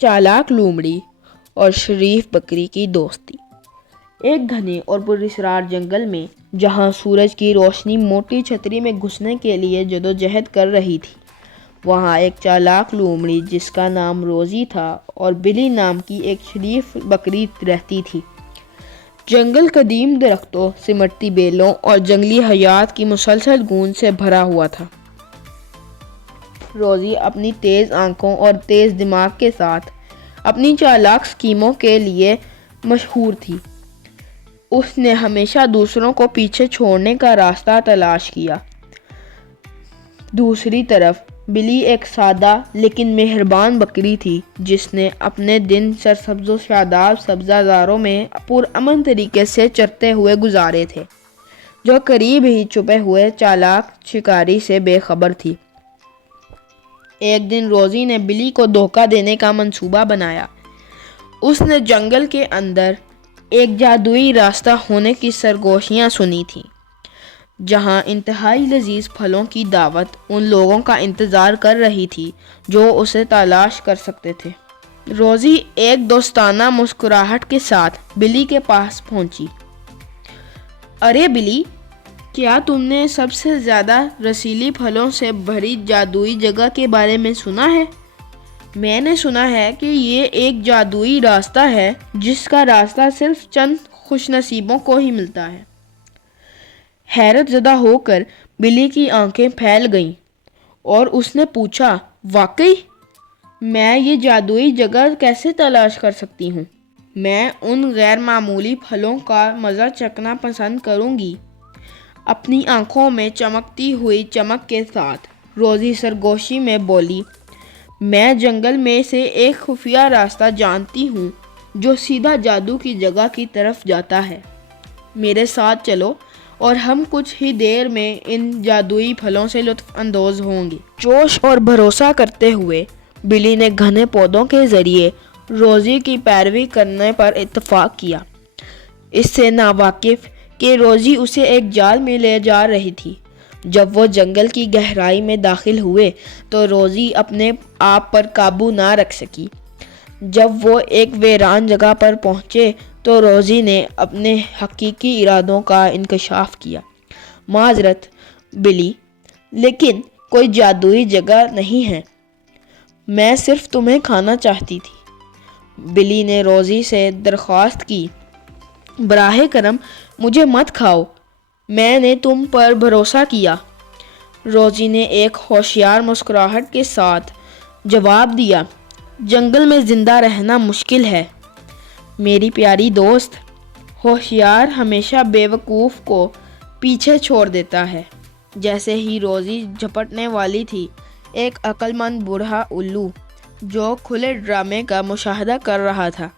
चालाक लोमड़ी और शरीफ बकरी की दोस्ती। एक घने और पुरअसरार जंगल में जहां सूरज की रोशनी मोटी छतरी में घुसने के लिए जदोजहद कर रही थी, वहां एक चालाक लोमड़ी जिसका नाम रोजी था और बिली नाम की एक शरीफ बकरी रहती थी। जंगल कदीम दरख्तों, सिमटती बेलों और जंगली हयात की मुसलसल गूंज से भरा हुआ था। रोजी अपनी तेज़ आंखों और तेज़ दिमाग के साथ अपनी चालाक स्कीमों के लिए मशहूर थी। उसने हमेशा दूसरों को पीछे छोड़ने का रास्ता तलाश किया। दूसरी तरफ बिली एक सादा लेकिन मेहरबान बकरी थी जिसने अपने दिन सरसब्ज़ शादाब सब्ज़ाज़ारों में पुरअमन तरीके से चरते हुए गुजारे थे, जो करीब ही छुपे हुए चालाक शिकारी से बेखबर थी। एक दिन रोजी ने बिली को धोखा देने का मंसूबा बनाया। उसने जंगल के अंदर एक जादुई रास्ता होने की सरगोशियां सुनी थीं, जहां इंतहाई लजीज फलों की दावत उन लोगों का इंतज़ार कर रही थी जो उसे तलाश कर सकते थे। रोजी एक दोस्ताना मुस्कुराहट के साथ बिली के पास पहुंची। अरे बिली, क्या तुमने सबसे ज़्यादा रसीली फलों से भरी जादुई जगह के बारे में सुना है? मैंने सुना है कि ये एक जादुई रास्ता है जिसका रास्ता सिर्फ चंद खुशनसीबों को ही मिलता है। हैरत ज़दा होकर बिली की आंखें फैल गईं और उसने पूछा, वाकई? मैं ये जादुई जगह कैसे तलाश कर सकती हूँ? मैं उन गैर मामूली फलों का मज़ा चखना पसंद करूँगी। अपनी आंखों में चमकती हुई चमक के साथ रोजी सरगोशी में बोली, मैं जंगल में से एक खुफिया रास्ता जानती हूँ जो सीधा जादू की जगह की तरफ जाता है। मेरे साथ चलो और हम कुछ ही देर में इन जादुई फलों से लुत्फ़ अंदोज़ होंगे। जोश और भरोसा करते हुए बिली ने घने पौधों के ज़रिए रोजी की पैरवी करने पर इत्तफाक किया। इससे नावाकिफ़ कि रोजी उसे एक जाल में ले जा रही थी। जब वो जंगल की गहराई में दाखिल हुए तो रोजी अपने आप पर काबू ना रख सकी। जब वो एक वीरान जगह पर पहुंचे तो रोजी ने अपने हकीकी इरादों का इंकशाफ किया। माजरत बिली, लेकिन कोई जादुई जगह नहीं है। मैं सिर्फ तुम्हें खाना चाहती थी। बिली ने रोजी से दरख्वास्त की, बराहे करम मुझे मत खाओ, मैंने तुम पर भरोसा किया। रोजी ने एक होशियार मुस्कुराहट के साथ जवाब दिया, जंगल में जिंदा रहना मुश्किल है मेरी प्यारी दोस्त। होशियार हमेशा बेवकूफ़ को पीछे छोड़ देता है। जैसे ही रोजी झपटने वाली थी, एक अक्लमंद बूढ़ा उल्लू जो खुले ड्रामे का मुशाहदा कर रहा था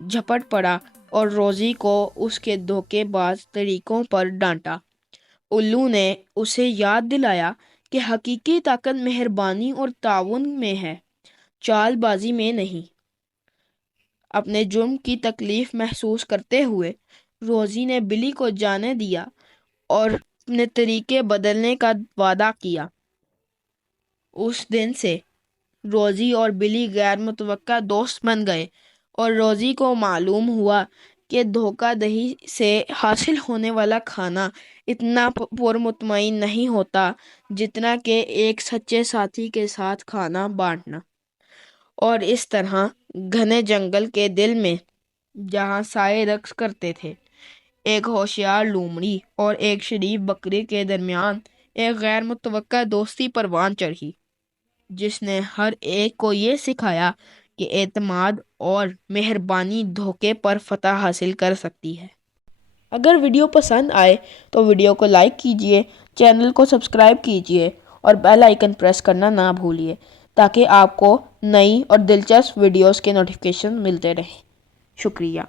झपट पड़ा और रोजी को उसके धोखेबाज तरीकों पर डांटा। उल्लू ने उसे याद दिलाया कि हकीकी ताकत मेहरबानी और ताउन में है, चालबाजी में नहीं। अपने जुर्म की तकलीफ महसूस करते हुए रोजी ने बिली को जाने दिया और अपने तरीके बदलने का वादा किया। उस दिन से रोजी और बिली गैर मुतवक्का दोस्त बन गए और रोजी को मालूम हुआ कि धोखाधड़ी से हासिल होने वाला खाना इतना पुरमुतमईन नहीं होता जितना कि एक सच्चे साथी के साथ खाना बांटना। और इस तरह घने जंगल के दिल में, जहां साए रक्स करते थे, एक होशियार लोमड़ी और एक शरीफ बकरी के दरमियान एक गैर मुतवक्का दोस्ती परवान चढ़ी, जिसने हर एक को ये सिखाया कि एतमाद और मेहरबानी धोखे पर फतह हासिल कर सकती है। अगर वीडियो पसंद आए तो वीडियो को लाइक कीजिए, चैनल को सब्सक्राइब कीजिए और बेल आइकन प्रेस करना ना भूलिए ताकि आपको नई और दिलचस्प वीडियोस के नोटिफिकेशन मिलते रहें। शुक्रिया।